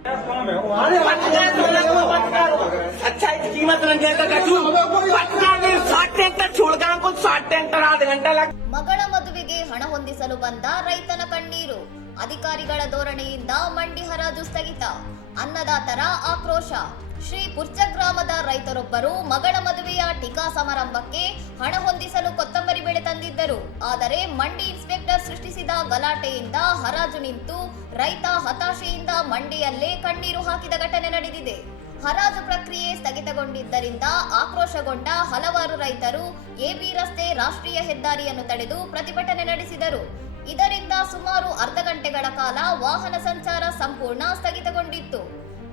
अच्छा इसकी कीमत साठ टैंकर छोड़ गया हमको 60 टैंकर आधा घंटा लगा। ಮಗಳ ಮದುವೆಗೆ ಹಣ ಹೊಂದಿಸಲು ಬಂದ ರೈತನ ಕಣ್ಣೀರು. ಅಧಿಕಾರಿಗಳ ಧೋರಣೆಯಿಂದ ಮಂಡಿ ಹರಾಜು ಸ್ಥಗಿತ. ಅನ್ನದಾತರ ಆಕ್ರೋಶ. ಶ್ರೀ ಪುರ್ಚ ಗ್ರಾಮದ ರೈತರೊಬ್ಬರು ಮಗಳ ಮದುವೆಯ ಟೀಕಾ ಸಮಾರಂಭಕ್ಕೆ ಹಣ ಹೊಂದಿಸಲು ಕೊತ್ತಂಬರಿ ಬೆಳೆ ತಂದಿದ್ದರು. ಆದರೆ ಮಂಡಿ ಇನ್ಸ್ಪೆಕ್ಟರ್ ಸೃಷ್ಟಿಸಿದ ಗಲಾಟೆಯಿಂದ ಹರಾಜು ನಿಂತು ರೈತ ಹತಾಶೆಯಿಂದ ಮಂಡಿಯಲ್ಲೇ ಕಣ್ಣೀರು ಹಾಕಿದ ಘಟನೆ ನಡೆದಿದೆ. ಹರಾಜು ಪ್ರಕ್ರಿಯೆ ಸ್ಥಗಿತಗೊಂಡಿದ್ದರಿಂದ ಆಕ್ರೋಶಗೊಂಡ ಹಲವಾರು ರೈತರು ಎಬಿ ರಸ್ತೆ ರಾಷ್ಟ್ರೀಯ ಹೆದ್ದಾರಿಯನ್ನು ತಡೆದು ಪ್ರತಿಭಟನೆ ನಡೆಸಿದರು. ಇದರಿಂದ ಸುಮಾರು ಅರ್ಧ ಗಂಟೆಗಳ ಕಾಲ ವಾಹನ ಸಂಚಾರ ಸಂಪೂರ್ಣ ಸ್ಥಗಿತಗೊಂಡಿತ್ತು.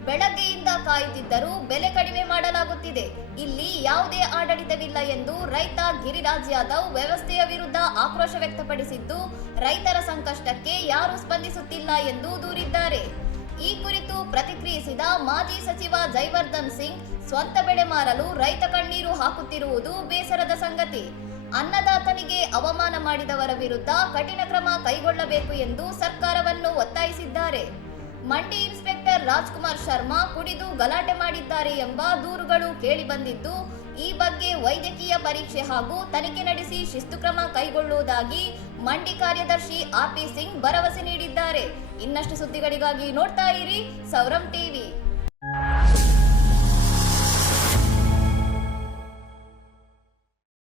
ಬೆಳಗ್ಗೆಯಿಂದ ಕಾಯುತ್ತಿದ್ದರೂ ಬೆಲೆ ಕಡಿಮೆ ಮಾಡಲಾಗುತ್ತಿದೆ, ಇಲ್ಲಿ ಯಾವುದೇ ಆಡಳಿತವಿಲ್ಲ ಎಂದು ರೈತ ಗಿರಿರಾಜ್ ಯಾದವ್ ವ್ಯವಸ್ಥೆಯ ವಿರುದ್ಧ ಆಕ್ರೋಶ ವ್ಯಕ್ತಪಡಿಸಿದ್ದು, ರೈತರ ಸಂಕಷ್ಟಕ್ಕೆ ಯಾರೂ ಸ್ಪಂದಿಸುತ್ತಿಲ್ಲ ಎಂದು ದೂರಿದ್ದಾರೆ. ಈ ಕುರಿತು ಪ್ರತಿಕ್ರಿಯಿಸಿದ ಮಾಜಿ ಸಚಿವ ಜೈವರ್ಧನ್ ಸಿಂಗ್, ಸ್ವಂತ ಬೆಳೆ ಮಾರಲು ರೈತ ಕಣ್ಣೀರು ಹಾಕುತ್ತಿರುವುದು ಬೇಸರದ ಸಂಗತಿ. ಅನ್ನದಾತನಿಗೆ ಅವಮಾನ ಮಾಡಿದವರ ವಿರುದ್ಧ ಕಠಿಣ ಕ್ರಮ ಕೈಗೊಳ್ಳಬೇಕು ಎಂದು ಸರ್ಕಾರವನ್ನು ಒತ್ತಾಯಿಸಿದ್ದಾರೆ. ಮಂಡಿ ಇನ್ಸ್ಪೆಕ್ಟರ್ ರಾಜ್ಕುಮಾರ್ ಶರ್ಮಾ ಕುಡಿದು ಗಲಾಟೆ ಮಾಡಿದ್ದಾರೆ ಎಂಬ ದೂರುಗಳು ಕೇಳಿಬಂದಿದ್ದು, ಈ ಬಗ್ಗೆ ವೈದ್ಯಕೀಯ ಪರೀಕ್ಷೆ ಹಾಗೂ ತನಿಖೆ ನಡೆಸಿ ಶಿಸ್ತು ಕ್ರಮ ಕೈಗೊಳ್ಳುವುದಾಗಿ ಮಂಡಿ ಕಾರ್ಯದರ್ಶಿ ಆರ್ಪಿ ಸಿಂಗ್ ಭರವಸೆ ನೀಡಿದ್ದಾರೆ. ಇನ್ನಷ್ಟು ಸುದ್ದಿಗಳಿಗಾಗಿ ನೋಡ್ತಾ ಇರಿ ಸೌರಂ ಟಿವಿ.